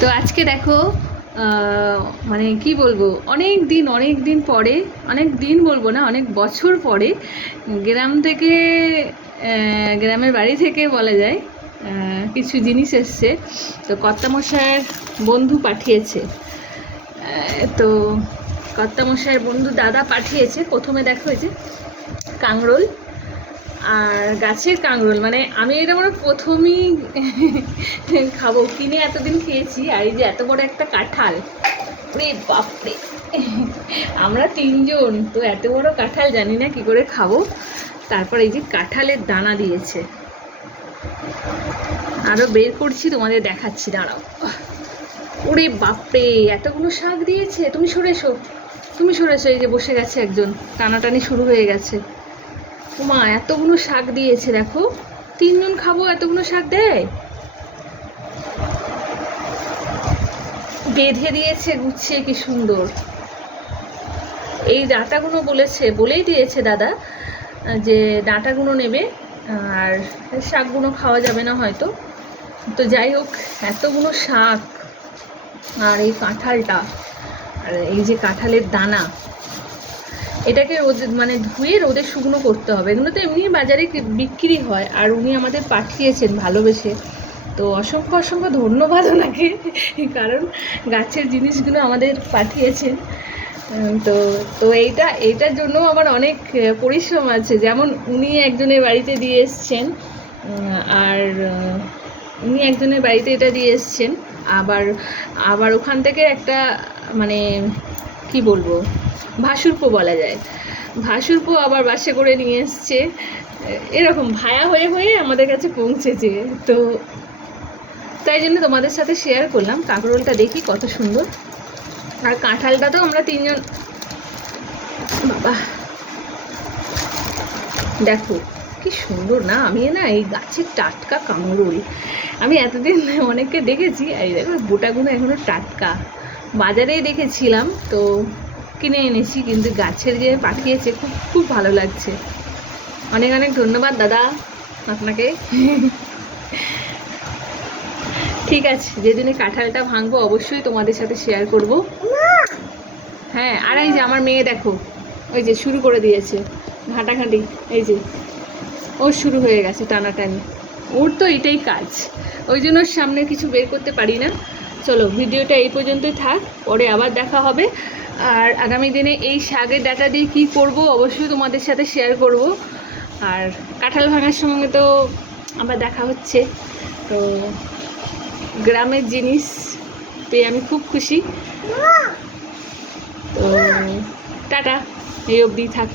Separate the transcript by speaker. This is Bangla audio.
Speaker 1: তো আজকে দেখো মানে কি বলব, অনেক দিন অনেক দিন পরে, অনেক দিন বলব না, অনেক বছর পরে গ্রাম থেকে গ্রামের বাড়ি থেকে বলা যায় কিছু জিনিস এসছে। তো কর্তামশায়ের বন্ধু পাঠিয়েছে। তো কর্তামশায়ের বন্ধু দাদা পাঠিয়েছে। প্রথমে দেখো যে কাংরোল। আর গাছের কাঁকরোল মানে আমি এটা মনে প্রথমই খাব। কিনে এতদিন খেয়েছি, আর এই যে এত বড় একটা কাঁঠাল, ওরে বাপরে! আমরা তিনজন, তো এত বড় কাঁঠাল জানি না কি করে খাব। তারপর এই যে কাঁঠালের দানা দিয়েছে। আরও বের করছি, তোমাদের দেখাচ্ছি, দাঁড়াও। ওরে বাপরে, এতগুলো শাক দিয়েছে, তুমি সরেছো। তুমি সরেছো, এই যে বসে গেছে একজন, টানাটানি শুরু হয়ে গেছে। মা এতগুলো শাক দিয়েছে, দেখো। তিনজন খাব, এতগুলো শাক দেয়? বেঁধে দিয়েছে, গুছিয়ে, কি সুন্দর। এই ডাঁটাগুলো বলেছে, বলেই দিয়েছে দাদা, যে ডাঁটাগুলো নেবে, আর শাকগুলো খাওয়া যাবে না হয়তো। তো যাই হোক, এতগুলো শাক, আর এই কাঁঠালটা, আর এই যে কাঁঠালের দানা এটাকে রোদে মানে ধুয়ে রোদে শুকনো করতে হবে। এগুলো তো এমনি বাজারে বিক্রি হয়। আর উনি আমাদের পাঠিয়েছেন ভালোবেসে। তো অসংখ্য অসংখ্য ধন্যবাদ ওনাকে। কারণ গাছের জিনিসগুলো আমাদের পাঠিয়েছেন। তো তো এইটা, এইটার জন্য আমার অনেক পরিশ্রম আছে। যেমন উনি একজনের বাড়িতে দিয়ে এসছেন আর উনি একজনের বাড়িতে এটা দিয়ে এসছেন। আবার আবার ওখান থেকে একটা মানে কি বলব? ভাসুরপো বলা যায়। ভাসুরপো আবার বাসে করে নিয়ে এসছে। এরকম ভায়া হয়ে হয়ে আমাদের কাছে পৌঁছেছে। তো তাই জন্য তোমাদের সাথে শেয়ার করলাম। কাঁকরোলটা দেখি কত সুন্দর। আর কাঁঠালটা তো আমরা তিনজন বাবা। দেখো, কি সুন্দর না? আমি না এই গাছের টাটকা কামরুল আমি এতদিন অনেককে দেখেছি। আর দেখো, গোটাগুলো এখনও টাটকা। বাজারে দেখেছিলাম, তো কিনে এনেছি, কিন্তু গাছের যে পাঠিয়েছে খুব খুব ভালো লাগছে। অনেক অনেক ধন্যবাদ দাদা আপনাকে। ঠিক আছে, যেদিনে কাঁঠালটা ভাঙবো অবশ্যই তোমাদের সাথে শেয়ার করব। হ্যাঁ আর এই যে আমার মেয়ে দেখো, ওই যে শুরু করে দিয়েছে, ঘাঁটাঘাঁটি, এই যে ওর শুরু হয়ে গেছে টানাটানি। ওর তো এটাই কাজ, ওই জন্য সামনে কিছু বের করতে পারি না। চলো, ভিডিওটা এই পর্যন্তই থাক, পরে আবার দেখা হবে। আর আগামী দিনে এই শাকের ডাটা দিয়ে কী করব অবশ্যই তোমাদের সাথে শেয়ার করব। আর কাঁঠাল ভাঙার সঙ্গে তো আবার দেখা হচ্ছে। তো গ্রামের জিনিস পেয়ে আমি খুব খুশি। তো টাটা, এই অবধি থাক।